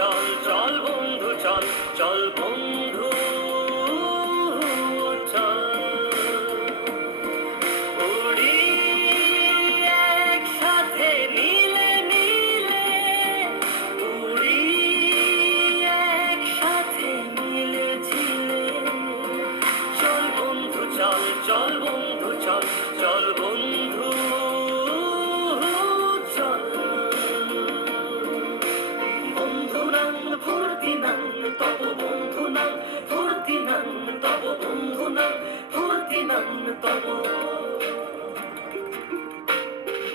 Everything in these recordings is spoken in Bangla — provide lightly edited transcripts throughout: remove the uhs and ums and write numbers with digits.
চল চল বন্ধু চল চল বন্ধু চল উড়ি একসাথে নীলে নীলে উড়ি একসাথে নীলে ঝিলে চল বন্ধু চল চল বন্ধু চল চল বন্ধু চল বন্ধু নাম ফুর্তি নাম তব বন্ধু নাম ফুর্তি নাম তব বন্ধু নাম ফুর্তি নাম তব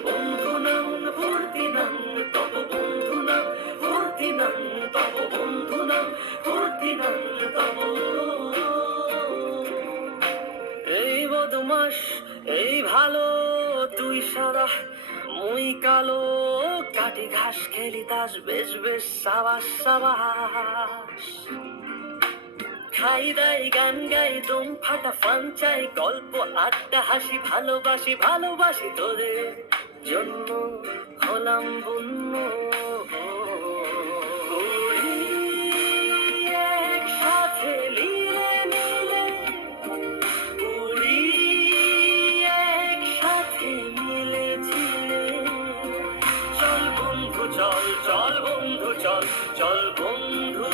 বন্ধু নাম ফুর্তি নাম তব বন্ধু নাম ফুর্তি নাম তব বন্ধু নাম ফুর্তি নাম তব এই বদমাস এই ভালো তুই সাদা মুই কালো কাটি ঘাস খেলি তাস বেশ বেশ সাবাস সাবাস খাই দাই গান গাই দম ফাটা ফান চাই গল্প আড্ডা হাসি ভালোবাসি ভালোবাসি তোদের জন্য হলাম বন্য উড়ি একসাথে লীলে নীলে উড়ি একসাথে মিলে ঝিলে চল বন্ধু চল চল বন্ধু চল চল বন্ধু